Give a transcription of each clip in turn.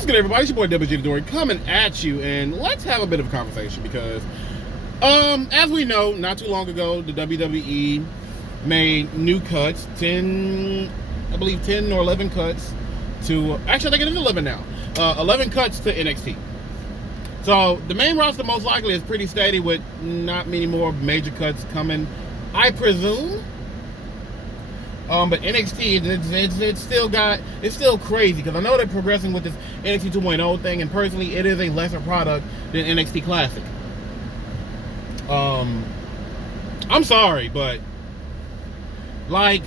What's good, everybody? It's your boy WxG coming at you, and let's have a bit of a conversation because, as we know, not too long ago, the WWE made new cuts, 10 or 11 cuts to, actually I think it is 11 now, 11 cuts to NXT. So the main roster most likely is pretty steady with not many more major cuts coming, I presume. But NXT, it's still crazy because I know they're progressing with this NXT 2.0 thing, and personally, it is a lesser product than NXT Classic. I'm sorry, but like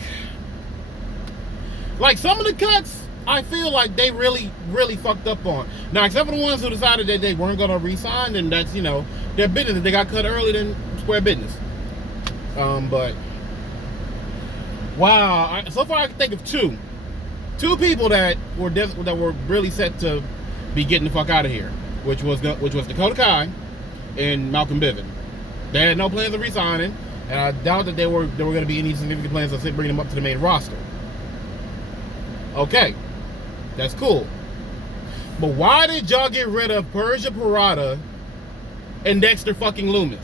some of the cuts, I feel like they really fucked up on. Now, except for the ones who decided that they weren't gonna re-sign, and that's, you know, their business. If they got cut early, then square business. But wow, so far I can think of two people that were really set to be getting the fuck out of here, which was Dakota Kai and Malcolm Bivens. They had no plans of resigning, and I doubt that there were going to be any significant plans of bringing them up to the main roster. Okay, that's cool. But why did y'all get rid of Persia Pirotta and Dexter fucking Lumis?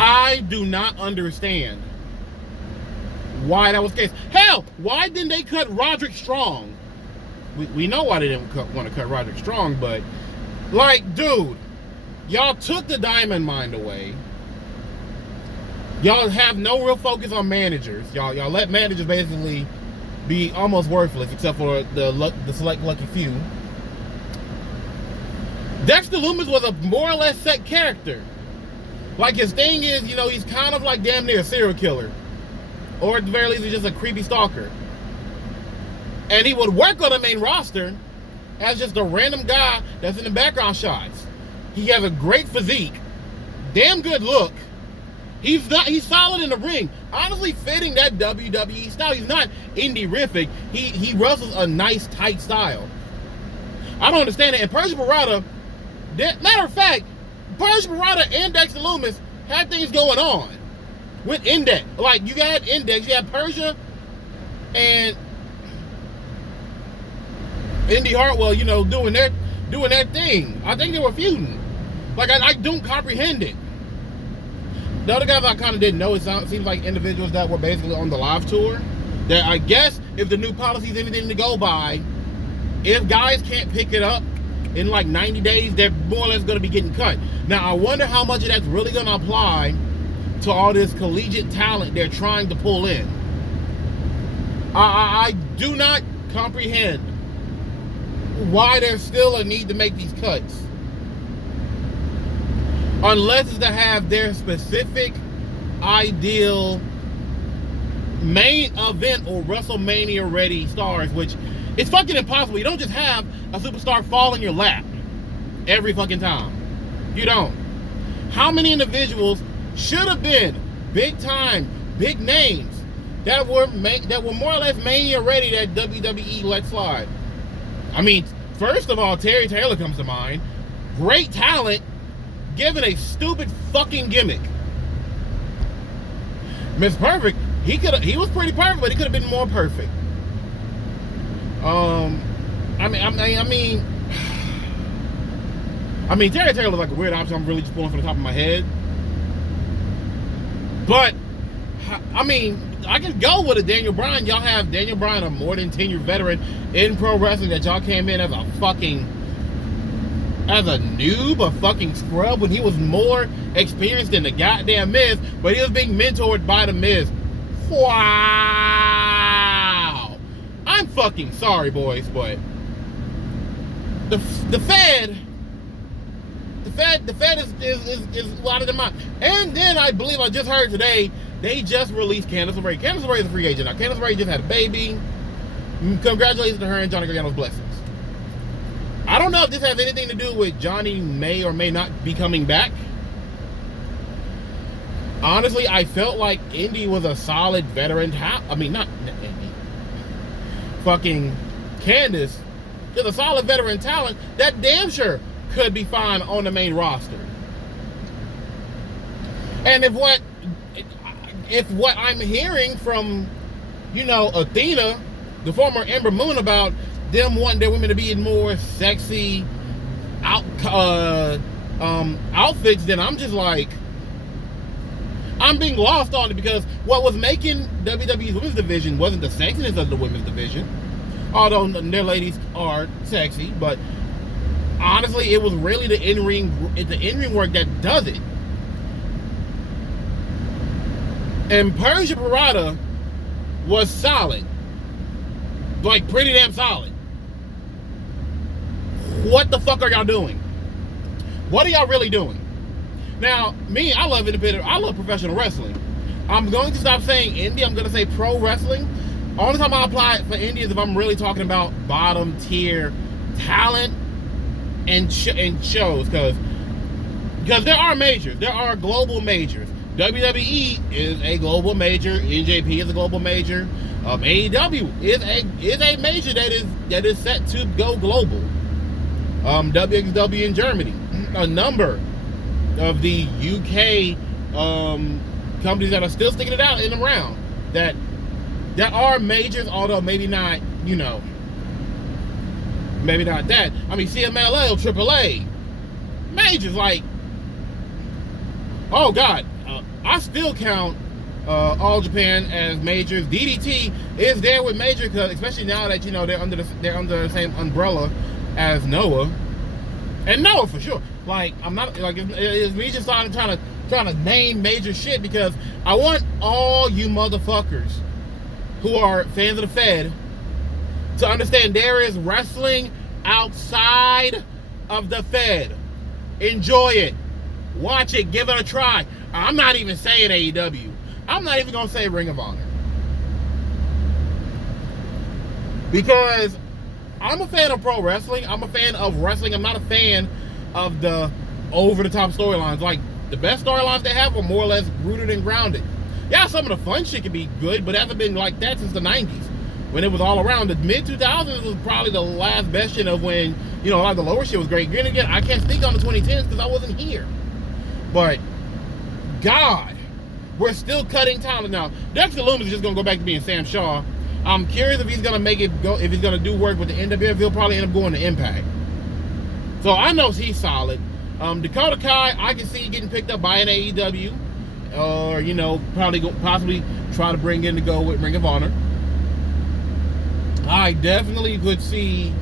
I do not understand why that was the case. Hell, why didn't they cut Roderick Strong? We know why they didn't want to cut Roderick Strong, but like, dude, y'all took the Diamond Mine away. Y'all have no real focus on managers. Y'all let managers basically be almost worthless, except for the select lucky few. Dexter Lumis was a more or less set character. Like, his thing is, you know, he's kind of like damn near a serial killer. Or at the very least, he's just a creepy stalker. And he would work on the main roster as just a random guy that's in the background shots. He has a great physique, damn good look. He's solid in the ring. Honestly, fitting that WWE style. He's not indie-rific. He wrestles a nice, tight style. I don't understand it. And Persia Pirotta, matter of fact, Persia Pirotta and Dexter Lumis had things going on with Index. Like, you got Index, you had Persia and Indy Hartwell, you know, doing their thing. I think they were feuding. Like, I don't comprehend it. The other guys I kind of didn't know, it seems like individuals that were basically on the live tour, that I guess if the new policy is anything to go by, if guys can't pick it up in like 90 days, they're more or less going to be getting cut. Now, I wonder how much of that's really going to apply to all this collegiate talent they're trying to pull in. I do not comprehend why there's still a need to make these cuts. Unless it's to have their specific ideal main event or WrestleMania ready stars, which it's fucking impossible. You don't just have a superstar fall in your lap every fucking time. You don't. How many individuals should have been big time, big names that were more or less mania ready that WWE let slide? I mean, first of all, Terry Taylor comes to mind. Great talent, given a stupid fucking gimmick. Miss Perfect, he was pretty perfect, but he could have been more perfect. I mean, Terry Taylor was like a weird option. I'm really just pulling from the top of my head. But, I mean, I can go with a Daniel Bryan. Y'all have Daniel Bryan, a more than 10-year veteran in pro wrestling, that y'all came in as a noob, a fucking scrub, when he was more experienced than the goddamn Miz, but he was being mentored by the Miz. Wow. I'm fucking sorry, boys, but the Fed is a lot of them out. And then I believe I just heard today they just released Candice LeRae. Candice LeRae is a free agent now. Candice LeRae just had a baby. Congratulations to her and Johnny Gargano's blessings. I don't know if this has anything to do with Johnny may or may not be coming back. Honestly, I felt like Indy was a solid veteran. I mean, not Indy. Fucking Candice is a solid veteran talent that damn sure could be fine on the main roster. And if what I'm hearing from, you know, Athena, the former Ember Moon, about them wanting their women to be in more sexy outfits, then I'm just like, I'm being lost on it, because what was making WWE's women's division wasn't the sexiness of the women's division, although their ladies are sexy, but honestly, it was really the in-ring work that does it. And Persia Pirotta was solid, like pretty damn solid. What the fuck are y'all doing? What are y'all really doing? Now, me, I love independent, I love professional wrestling. I'm going to stop saying indie, I'm going to say pro wrestling. Only time I apply for indie is if I'm really talking about bottom tier talent and shows, because there are majors, there are global majors. WWE is a global major, NJP is a global major, AEW is a major that is set to go global. WxW in Germany, a number of the UK companies that are still sticking it out in the round that are majors, although maybe not, you know, maybe not that. I mean, CMLL, AAA, majors, like, oh God, I still count All Japan as majors. DDT is there with major, because especially now that, you know, they're under the same umbrella as Noah, and Noah for sure. Like, I'm not like, it's me just trying to name major shit, because I want all you motherfuckers who are fans of the Fed to understand there is wrestling outside of the Fed. Enjoy it, watch it, give it a try. I'm not even saying AEW. I'm not even gonna say Ring of Honor, because I'm a fan of pro wrestling. I'm a fan of wrestling. I'm not a fan of the over-the-top storylines. Like, the best storylines they have are more or less rooted and grounded. Yeah, some of the fun shit can be good, but it hasn't been like that since the 90s, when it was all around. The mid-2000s was probably the last best shit of when, you know, a lot of the lower shit was great. Again, I can't speak on the 2010s because I wasn't here. But, God, we're still cutting talent now. Dexter Lumis is just going to go back to being Sam Shaw. I'm curious if he's going to make it go, if he's going to do work with the NWF. He'll probably end up going to Impact. So I know he's solid. Dakota Kai, I can see getting picked up by an AEW, or, you know, possibly try to bring in to go with Ring of Honor. I definitely could see.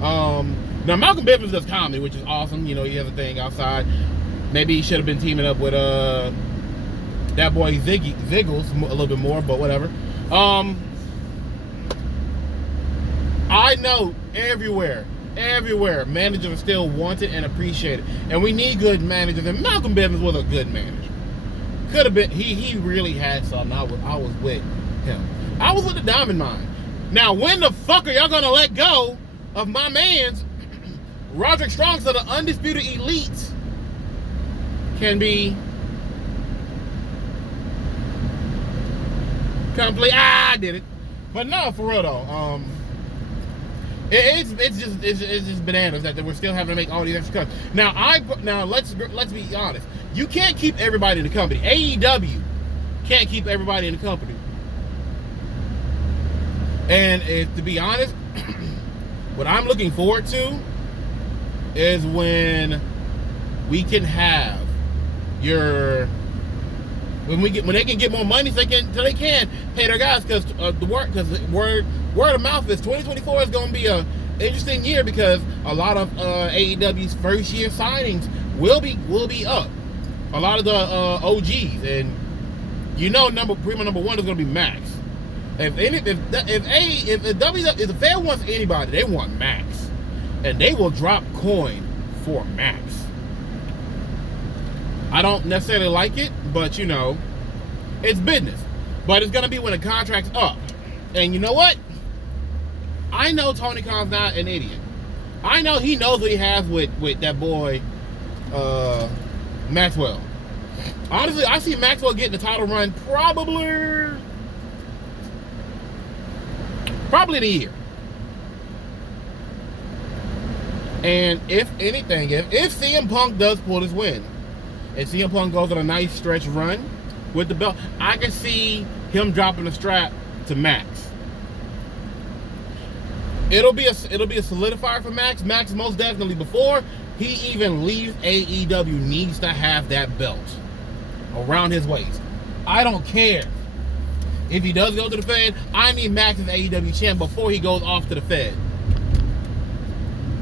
Now Malcolm Bivens does comedy, which is awesome. You know, he has a thing outside. Maybe he should have been teaming up with that boy Ziggles a little bit more, but whatever. I know everywhere, managers are still wanted and appreciated, and we need good managers. And Malcolm Bivens was a good manager. Could have been. He really had something. I was with him. I was with the Diamond Mine. Now, when the fuck are y'all gonna let go of my man's Roderick Strong, so the Undisputed Elites can be complete? I did it, but no, for real though. It's just bananas that we're still having to make all these extra cuts. Now let's be honest. You can't keep everybody in the company. AEW can't keep everybody in the company. And to be honest, what I'm looking forward to is when we can have when they can get more money, so they can pay their guys, because word of mouth is 2024 is going to be a interesting year, because a lot of AEW's first year signings will be up. A lot of the OGs, and you know, primo number one is going to be Max. If the Fed wants anybody, they want Max, and they will drop coin for Max. I don't necessarily like it, but you know, it's business. But it's gonna be when the contract's up. And you know what? I know Tony Khan's not an idiot. I know he knows what he has with that boy Maxwell. Honestly, I see Maxwell getting the title run probably the year. And if anything, if CM Punk does pull his win, and CM Punk goes on a nice stretch run with the belt, I can see him dropping the strap to Max. it'll be a solidifier for Max. Max most definitely, before he even leaves AEW, needs to have that belt around his waist. I don't care if he does go to the Fed. I need Max as AEW champ before he goes off to the Fed.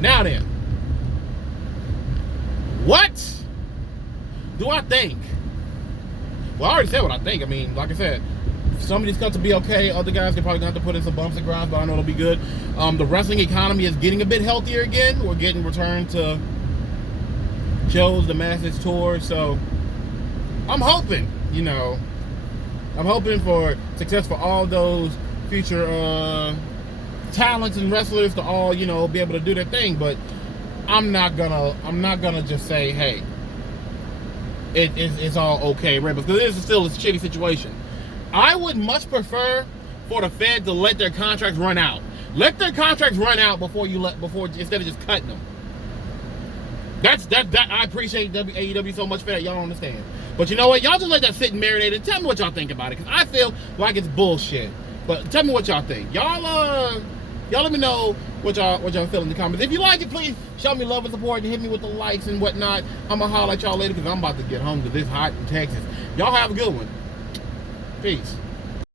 Now then, what do I think? Well, I already said what I think. I mean, like I said, some of these cuts will be okay. Other guys are probably going to have to put in some bumps and grinds, but I know it'll be good. The wrestling economy is getting a bit healthier again. We're getting returned to shows, the Masters tour. So I'm hoping, I'm hoping for success for all those future talents and wrestlers to all, be able to do their thing. But I'm not gonna just say, hey, it's all okay, right? Because it is still a shitty situation. I would much prefer for the Fed to let their contracts run out. Let their contracts run out before instead of just cutting them. That I appreciate AEW so much for that. Y'all don't understand. But you know what? Y'all just let that sit and marinate and tell me what y'all think about it. Because I feel like it's bullshit. But tell me what y'all think. Y'all let me know what y'all feel in the comments. If you like it, please show me love and support and hit me with the likes and whatnot. I'm going to holler at y'all later because I'm about to get home because it's hot in Texas. Y'all have a good one. Peace.